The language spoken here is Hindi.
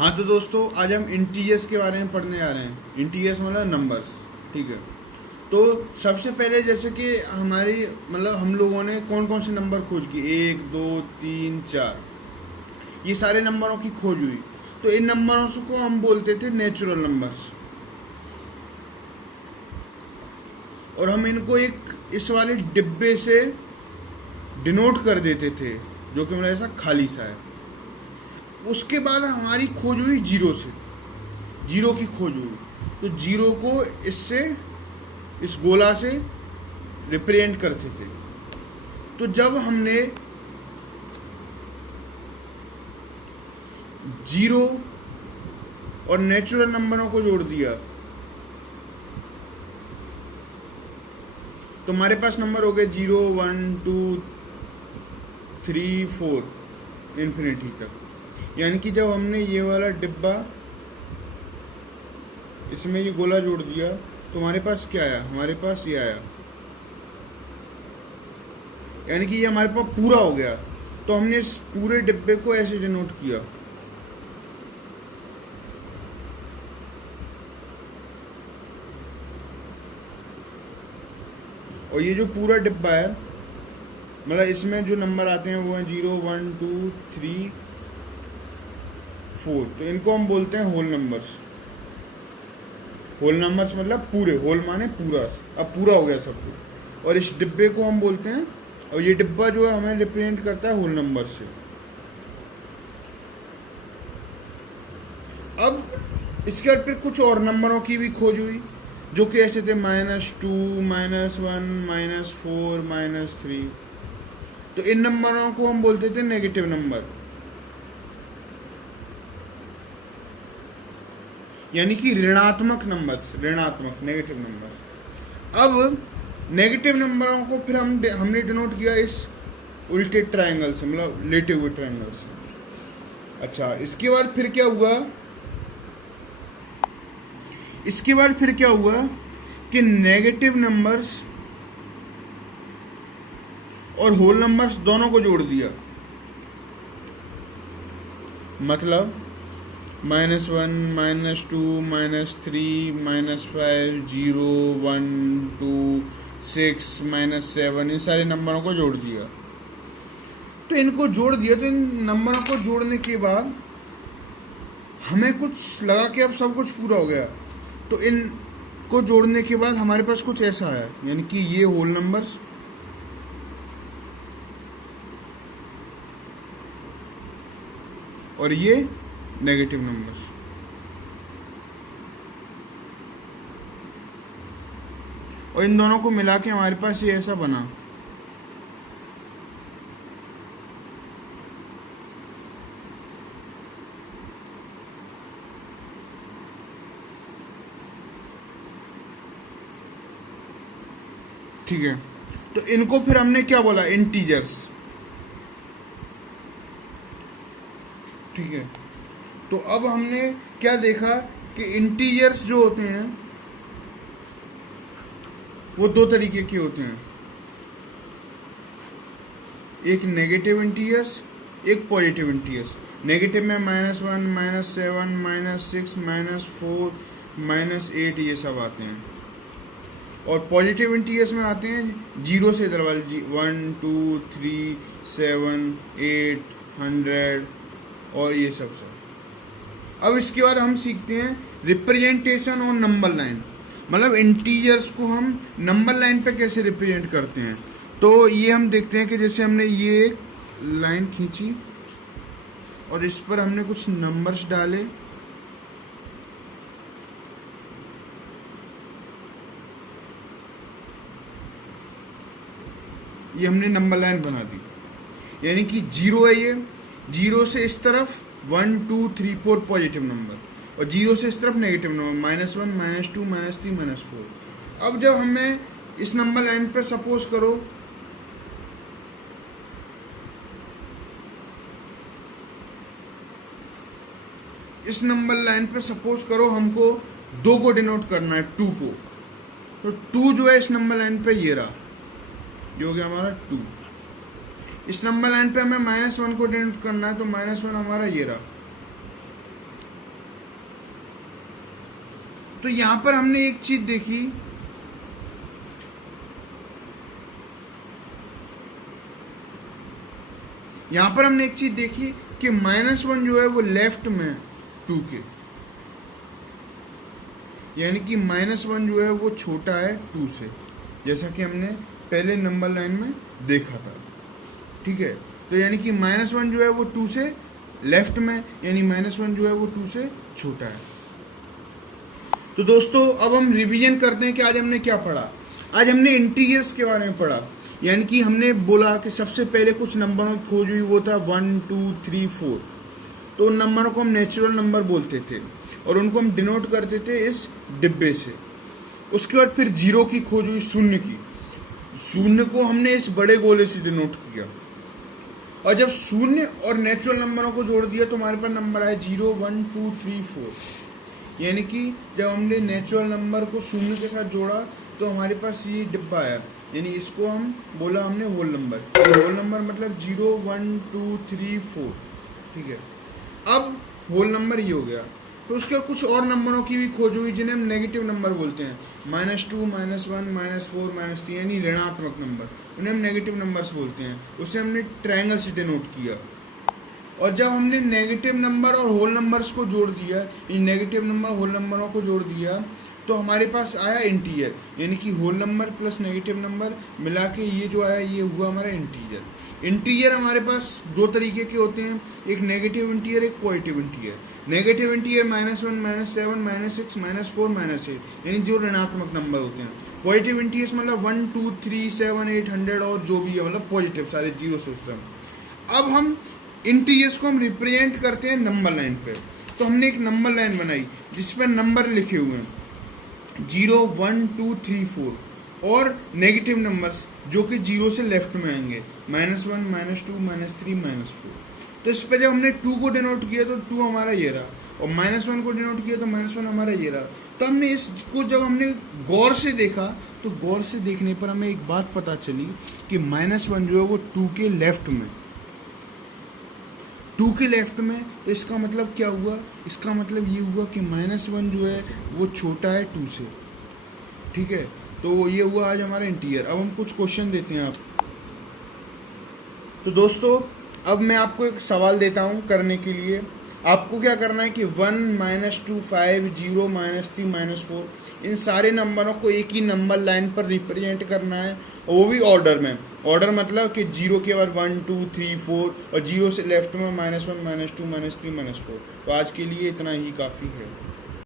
हाँ तो दोस्तों, आज हम इंटीजर्स के बारे में पढ़ने आ रहे हैं। इंटीजर्स मतलब नंबर्स, ठीक है। तो सबसे पहले जैसे कि हमारी मतलब हम लोगों ने कौन कौन से नंबर खोज किए, 1 2 3 4, ये सारे नंबरों की खोज हुई। तो इन नंबरों को हम बोलते थे नेचुरल नंबर्स, और हम इनको एक इस वाले डिब्बे से डिनोट कर देते थे, जो कि मतलब ऐसा खाली सा है। उसके बाद हमारी खोज हुई जीरो से, जीरो की खोज हुई। तो जीरो को इससे, इस गोला से रिप्रेजेंट करते थे। तो जब हमने जीरो और नेचुरल नंबरों को जोड़ दिया तो हमारे पास नंबर हो गए 0 1 2 3 4 इन्फिनिटी तक। यानी कि जब हमने ये वाला डिब्बा, इसमें ये गोला जोड़ दिया तो हमारे पास क्या आया, हमारे पास ये आया। यानी कि ये हमारे पास पूरा हो गया। तो हमने इस पूरे डिब्बे को ऐसे डिनोट किया। और ये जो पूरा डिब्बा है, मतलब इसमें जो नंबर आते हैं वो हैं 0 1 2 3 4। तो इनको हम बोलते हैं होल नंबर्स। होल नंबर्स मतलब पूरे, होल माने पूरा, अब पूरा हो गया सब कुछ। और इस डिब्बे को हम बोलते हैं, और ये डिब्बा जो है हमें रिप्रेजेंट करता है होल नंबर से। अब इसके बाद फिर कुछ और नंबरों की भी खोज हुई, जो कि ऐसे थे -2 -1 -4 -3। तो इन नंबरों को हम बोलते थे नेगेटिव नंबर, यानी कि ऋणात्मक नंबर्स, ऋणात्मक नेगेटिव नंबर्स। अब नेगेटिव नंबरों को फिर हमने डिनोट किया इस उल्टे ट्रायंगल से, मतलब लेटे हुए ट्रायंगल से। अच्छा, इसके बाद फिर क्या हुआ, इसके बाद फिर क्या हुआ कि नेगेटिव नंबर्स और होल नंबर्स दोनों को जोड़ दिया। मतलब -1 -2 -3 -5 0 1 2 6 -7, इन सारे नंबरों को जोड़ दिया। तो इनको जोड़ दिया, तो इन नंबरों को जोड़ने के बाद हमें कुछ लगा कि अब सब कुछ पूरा हो गया। तो इन को जोड़ने के बाद हमारे पास कुछ ऐसा है, यानी कि ये होल नंबर्स और ये नेगेटिव नंबर्स। और इन दोनों को मिला के हमारे पास ये ऐसा बना। ठीक है, तो इनको फिर हमने क्या बोला, इंटीजर्स। ठीक है, तो अब हमने क्या देखा कि इंटीजर्स जो होते हैं वो दो तरीके के होते हैं, एक नेगेटिव इंटीजर्स, एक पॉजिटिव इंटीजर्स। नेगेटिव में -1 -7 -6 -4 -8 ये सब आते हैं। और पॉजिटिव इंटीजर्स में आते हैं 0 से इधर वाले 1 2 3 7 8 100 और ये सब। अब इसके बाद हम सीखते हैं रिप्रेजेंटेशन और नंबर लाइन। मतलब इंटीजर्स को हम नंबर लाइन पे कैसे रिप्रेजेंट करते हैं। तो ये हम देखते हैं कि जैसे हमने ये लाइन खींची और इस पर हमने कुछ नंबर्स डाले। ये हमने नंबर लाइन बना दी, यानी कि 0 है ये, 0 से इस तरफ 1 2 3 4 पॉजिटिव नंबर, और 0 से इस तरफ नेगेटिव नंबर -1 -2 -3 -4। अब जब हमें इस नंबर लाइन पे सपोज करो हमको 2 को डिनोट करना है, 2 को। तो 2 जो है इस नंबर लाइन पे ये रहा, ये हो गया हमारा 2। इस नंबर लाइन पे हमें -1 को डिनोट करना है, तो -1 हमारा ये रहा। तो यहाँ पर हमने एक चीज देखी, यहाँ पर हमने एक चीज देखी कि -1 जो है वो लेफ्ट में 2 के, यानी कि -1 जो है वो छोटा है 2 से, जैसा कि हमने पहले नंबर लाइन में देखा था। ठीक है, तो यानी कि -1 जो है वो 2 से लेफ्ट में, यानी -1 जो है वो 2 से छोटा है। तो दोस्तों अब हम रिवीजन करते हैं कि आज हमने क्या पढ़ा। आज हमने इंटीजर्स के बारे में पढ़ा, यानी कि हमने बोला कि सबसे पहले कुछ नंबरों की खोज हुई, वो था 1 2 3 4। तो उन नंबरों को हम नेचुरल नंबर बोलते थे और उनको हम डिनोट करते थे इस डिब्बे से। उसके बाद फिर 0 की खोज हुई, शून्य की। शून्य को हमने इस बड़े गोले से डिनोट किया, और जब शून्य और नेचुरल नंबरों को जोड़ दिया तो हमारे पास नंबर आया 0 1 2 3 4। यानी कि जब हमने नेचुरल नंबर को शून्य के साथ जोड़ा तो हमारे पास ये डिब्बा आया, यानी इसको हम बोला हमने होल नंबर। होल नंबर मतलब 0 1 2 3 4। ठीक है, अब होल नंबर ये हो गया। तो उसके बाद कुछ और नंबरों की भी खोज हुई जिन्हें हम नेगेटिव नंबर बोलते हैं, -2 -1 -4 -3, यानी ऋणात्मक नंबर, उन्हें हम नेगेटिव नंबर्स बोलते हैं। उसे हमने ट्रायंगल से डिनोट किया। और जब हमने नेगेटिव नंबर और होल नंबर्स को जोड़ दिया, इन नेगेटिव नंबर होल नंबरों को जोड़ दिया, तो हमारे पास आया इंटीजर, यानी कि whole number plus negative number मिला के ये जो आया ये हुआ हमारा इंटीजर। इंटीजर हमारे पास दो तरीके के होते हैं, एक नेगेटिव इंटीजर, एक पॉजिटिव इंटीजर। नेगेटिव इंटीजर -1 -7 -6 -4 -8, यानी जो ऋणात्मक नंबर होते हैं। पॉजिटिव इंटीजर्स मतलब 1 2 3 7 8 100 और जो भी है, मतलब पॉजिटिव सारे जीरो से उस तरह। अब हम इंटीजर्स को हम रिप्रेजेंट करते हैं नंबर लाइन पे। तो हमने एक नंबर लाइन बनाई जिस पर नंबर लिखे हुए हैं 0 1 2 3 4, और नेगेटिव नंबर्स जो कि 0 से लेफ्ट में आएंगे, -1 -2 -3 -4। तो इस पर जब हमने 2 को डिनोट किया तो 2 हमारा ये रहा, और -1 को डिनोट किया तो -1 हमारा ये रहा। तो हमने इसको जब हमने गौर से देखा तो गौर से देखने पर हमें एक बात पता चली कि -1 जो है वो 2 के लेफ्ट में, 2 के लेफ्ट में। तो इसका मतलब क्या हुआ, इसका मतलब ये हुआ कि -1 जो है वो छोटा है 2 से। ठीक है, तो ये हुआ आज हमारा इंटीजर। अब हम कुछ क्वेश्चन देते हैं आप। तो दोस्तों अब मैं आपको एक सवाल देता हूँ करने के लिए। आपको क्या करना है कि 1 -2 5 0 -3 -4 इन सारे नंबरों को एक ही नंबर लाइन पर रिप्रेजेंट करना है, और वो भी ऑर्डर में। ऑर्डर मतलब कि 0 के बाद 1 2 3 4 और 0 से लेफ्ट में -1 -2 -3 -4। तो आज के लिए इतना ही काफ़ी है।